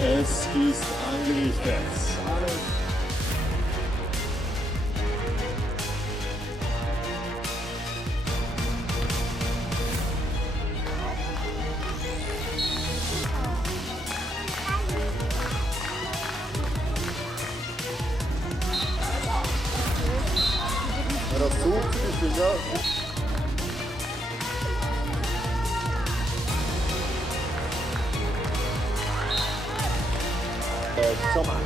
Es ist angerichtet. Das sucht die Finger. Sommer.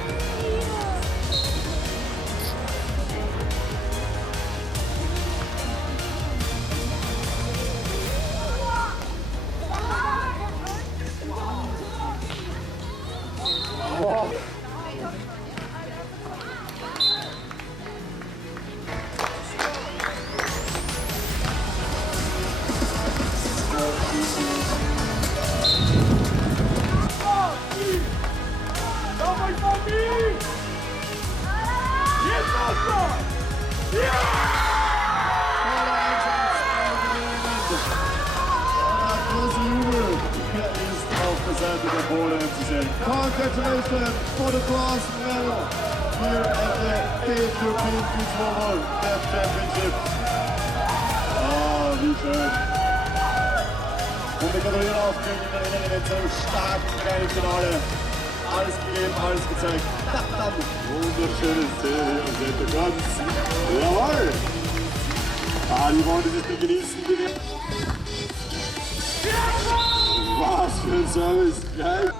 Congratulations for the bronze medal here at the 5th European Beach Volleyball Deaf Championship. Oh, wie schön. Und wir gratulieren auch mit so einem starken Finale. Alles gegeben, alles gezeigt. Dann wunderschöne Szene hier im Hintergrund. Jawohl! Die wollen dieses Ding genießen. Was für ein Service, geil!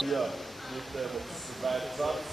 Hier mit dem zweiten Satz.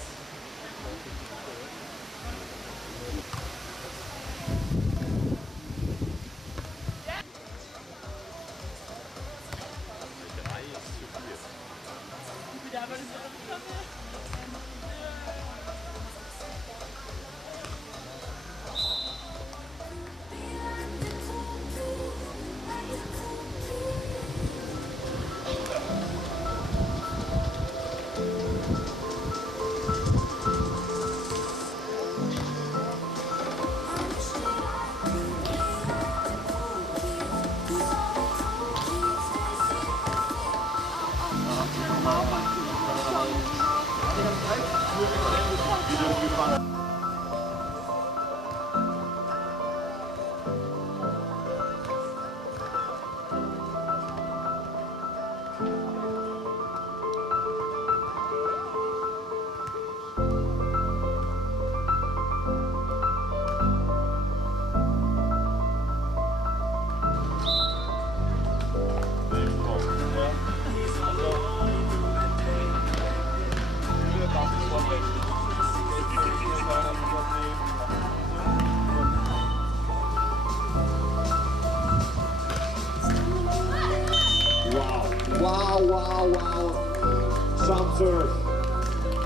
Dr.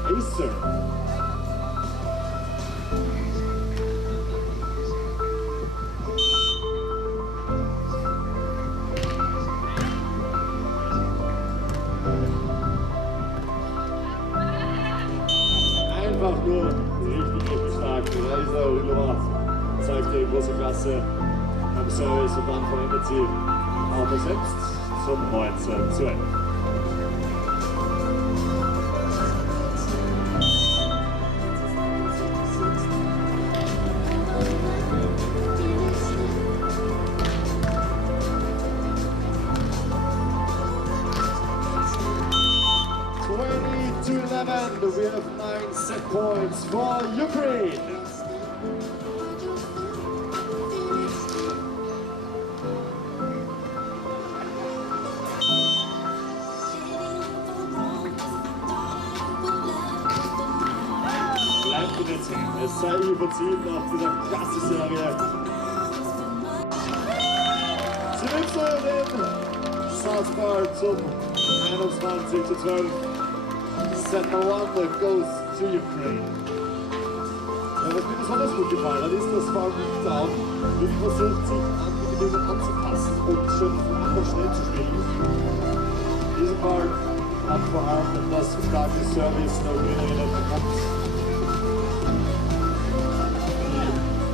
Acer. Einfach nur richtig stark. Reiser Rühlewart zeigt hier große Klasse am Service und dann verändert sie auch selbst zum 19:12. To 11, we have 9 set points for Ukraine. Bleibt in den Zähnen. Es sei überziehen nach dieser Klasse-Serie. Sie nimmt so den Southpaw zum 21:12. Set number 1 goes to Ukraine. Ja, was mir besonders gut gefallen hat, ist, dass Farm Down wirklich versucht, sich an die Bedingungen anzupassen und schon einfach schnell zu spielen. In diesem Fall hat vor allem das starke Service der Ukrainerinnen und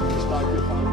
die starke Fahrt.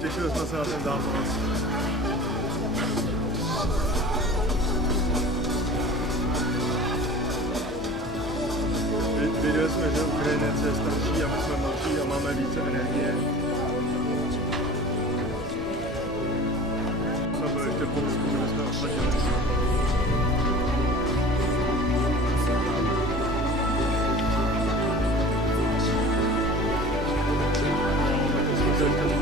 Těšili jsme se na ten zápas. Viděli jsme, že Ukrajinec je starší a my jsme mladší a máme více energie. Jsme byli ještě v Polsku, kde jsme odsadili. No, tak to jsme